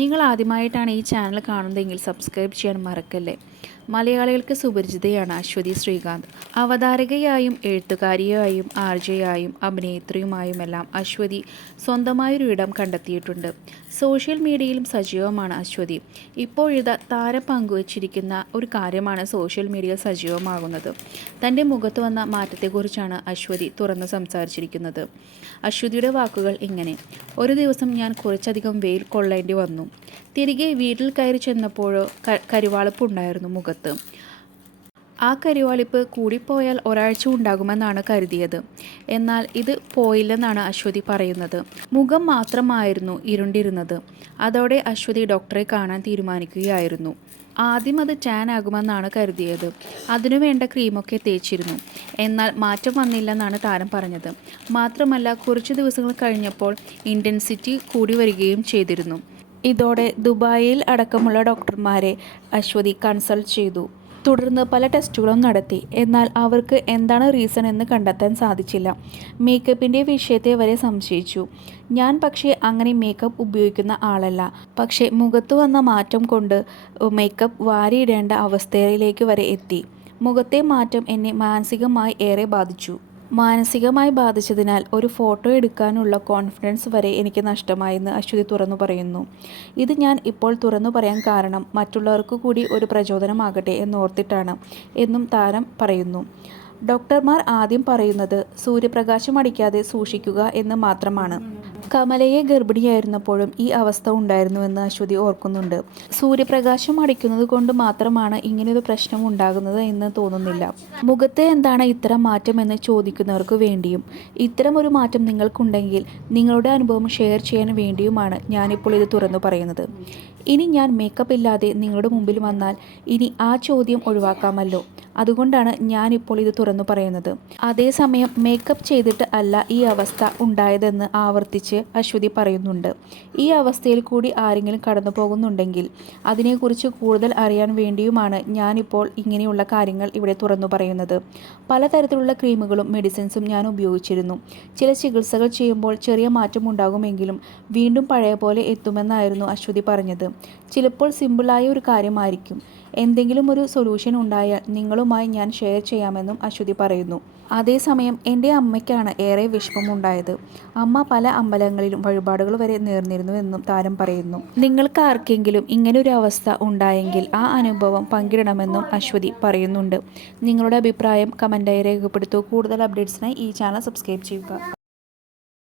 നിങ്ങൾ ആദ്യമായിട്ടാണ് ഈ ചാനൽ കാണുന്നതെങ്കിൽ സബ്സ്ക്രൈബ് ചെയ്യാൻ മറക്കല്ലേ. മലയാളികൾക്ക് സുപരിചിതയാണ് അശ്വതി ശ്രീകാന്ത്. അവതാരകയായും എഴുത്തുകാരിയായും ആർജയായും അഭിനേത്രിയുമായുമെല്ലാം അശ്വതി സ്വന്തമായൊരു ഇടം കണ്ടെത്തിയിട്ടുണ്ട്. സോഷ്യൽ മീഡിയയിലും സജീവമാണ് അശ്വതി. ഇപ്പോഴിതാ താരം പങ്കുവച്ചിരിക്കുന്ന ഒരു കാര്യമാണ് സോഷ്യൽ മീഡിയയിൽ സജീവമാകുന്നത്. തൻ്റെ മുഖത്ത് വന്ന മാറ്റത്തെക്കുറിച്ചാണ് അശ്വതി തുറന്ന് സംസാരിച്ചിരിക്കുന്നത്. അശ്വതിയുടെ വാക്കുകൾ ഇങ്ങനെ: ഒരു ദിവസം ഞാൻ കുറച്ചധികം വെയിൽ കൊള്ളേണ്ടി വന്നു. തിരികെ വീട്ടിൽ കയറി ചെന്നപ്പോഴോ കരിവാളിപ്പുണ്ടായിരുന്നു മുഖത്ത്. ആ കരിവാളിപ്പ് കൂടിപ്പോയാൽ ഒരാഴ്ച ഉണ്ടാകുമെന്നാണ് കരുതിയത്. എന്നാൽ ഇത് പോയില്ലെന്നാണ് അശ്വതി പറയുന്നത്. മുഖം മാത്രമായിരുന്നു ഇരുണ്ടിരുന്നത്. അതോടെ അശ്വതി ഡോക്ടറെ കാണാൻ തീരുമാനിക്കുകയായിരുന്നു. ആദ്യം അത് ടാൻ ആകുമെന്നാണ് കരുതിയത്. അതിനുവേണ്ട ക്രീമൊക്കെ തേച്ചിരുന്നു. എന്നാൽ മാറ്റം വന്നില്ലെന്നാണ് താരം പറഞ്ഞത്. മാത്രമല്ല, കുറച്ച് ദിവസങ്ങൾ കഴിഞ്ഞപ്പോൾ ഇൻറ്റൻസിറ്റി കൂടി വരികയും ചെയ്തിരുന്നു. ഇതോടെ ദുബായിൽ അടക്കമുള്ള ഡോക്ടർമാരെ അശ്വതി കൺസൾട്ട് ചെയ്തു. തുടർന്ന് പല ടെസ്റ്റുകളും നടത്തി. എന്നാൽ അവർക്ക് എന്താണ് റീസൺ എന്ന് കണ്ടെത്താൻ സാധിച്ചില്ല. മേക്കപ്പിൻ്റെ വിഷയത്തെ വരെ സംശയിച്ചു. ഞാൻ പക്ഷേ അങ്ങനെ മേക്കപ്പ് ഉപയോഗിക്കുന്ന ആളല്ല. പക്ഷേ മുഖത്ത് വന്ന മാറ്റം കൊണ്ട് മേക്കപ്പ് വാരിയിടേണ്ട അവസ്ഥയിലേക്ക് വരെ എത്തി. മുഖത്തെ മാറ്റം എന്നെ മാനസികമായി ഏറെ ബാധിച്ചു. മാനസികമായി ബാധിച്ചതിനാൽ ഒരു ഫോട്ടോ എടുക്കാനുള്ള കോൺഫിഡൻസ് വരെ എനിക്ക് നഷ്ടമായെന്ന് അശ്വതി തുറന്നു പറയുന്നു. ഇത് ഞാൻ ഇപ്പോൾ തുറന്നു പറയാൻ കാരണം മറ്റുള്ളവർക്ക് കൂടി ഒരു പ്രചോദനമാകട്ടെ എന്നോർത്തിട്ടാണ് എന്നും താരം പറയുന്നു. ഡോക്ടർമാർ ആദ്യം പറയുന്നത് സൂര്യപ്രകാശം അടിക്കാതെ സൂക്ഷിക്കുക എന്ന് മാത്രമാണ്. കമലയെ ഗർഭിണിയായിരുന്നപ്പോഴും ഈ അവസ്ഥ ഉണ്ടായിരുന്നുവെന്ന് അശ്വതി ഓർക്കുന്നുണ്ട്. സൂര്യപ്രകാശം അടിക്കുന്നത് കൊണ്ട് മാത്രമാണ് ഇങ്ങനെയൊരു പ്രശ്നം ഉണ്ടാകുന്നത് എന്ന് തോന്നുന്നില്ല. മുഖത്ത് എന്താണ് ഇത്തരം മാറ്റം എന്ന് ചോദിക്കുന്നവർക്ക് വേണ്ടിയും ഇത്തരം ഒരു മാറ്റം നിങ്ങൾക്കുണ്ടെങ്കിൽ നിങ്ങളുടെ അനുഭവം ഷെയർ ചെയ്യാൻ വേണ്ടിയുമാണ് ഞാനിപ്പോൾ ഇത് തുറന്നു പറയുന്നത്. ഇനി ഞാൻ മേക്കപ്പ് ഇല്ലാതെ നിങ്ങളുടെ മുമ്പിൽ വന്നാൽ ഇനി ആ ചോദ്യം ഒഴിവാക്കാമല്ലോ. അതുകൊണ്ടാണ് ഞാനിപ്പോൾ ഇത് തുറന്നു പറയുന്നത്. അതേസമയം മേക്കപ്പ് ചെയ്തിട്ട് അല്ല ഈ അവസ്ഥ ഉണ്ടായതെന്ന് ആവർത്തിച്ച് അശ്വതി പറയുന്നുണ്ട്. ഈ അവസ്ഥയിൽ കൂടി ആരെങ്കിലും കടന്നു പോകുന്നുണ്ടെങ്കിൽ അതിനെക്കുറിച്ച് കൂടുതൽ അറിയാൻ വേണ്ടിയുമാണ് ഞാനിപ്പോൾ ഇങ്ങനെയുള്ള കാര്യങ്ങൾ ഇവിടെ തുറന്നു പറയുന്നത്. പലതരത്തിലുള്ള ക്രീമുകളും മെഡിസിൻസും ഞാൻ ഉപയോഗിച്ചിരുന്നു. ചില ചികിത്സകൾ ചെയ്യുമ്പോൾ ചെറിയ മാറ്റം ഉണ്ടാകുമെങ്കിലും വീണ്ടും പഴയ പോലെ എത്തുമെന്നായിരുന്നു അശ്വതി പറഞ്ഞത്. ചിലപ്പോൾ സിമ്പിളായ ഒരു കാര്യമായിരിക്കും. എന്തെങ്കിലും ഒരു സൊല്യൂഷൻ ഉണ്ടായാൽ നിങ്ങളുമായി ഞാൻ ഷെയർ ചെയ്യാമെന്നും അശ്വതി പറയുന്നു. അതേസമയം എൻ്റെ അമ്മയ്ക്കാണ് ഏറെ വിഷമമുണ്ടായത്. അമ്മ പല അമ്പലങ്ങളിലും വഴിപാടുകൾ വരെ നേർന്നിരുന്നുവെന്നും താരം പറയുന്നു. നിങ്ങൾക്ക് ആർക്കെങ്കിലും ഇങ്ങനൊരു അവസ്ഥ ഉണ്ടായെങ്കിൽ ആ അനുഭവം പങ്കിടണമെന്നും അശ്വതി പറയുന്നുണ്ട്. നിങ്ങളുടെ അഭിപ്രായം കമൻറ്റായി രേഖപ്പെടുത്തൂ. കൂടുതൽ അപ്ഡേറ്റ്സിനായി ഈ ചാനൽ സബ്സ്ക്രൈബ് ചെയ്യുക.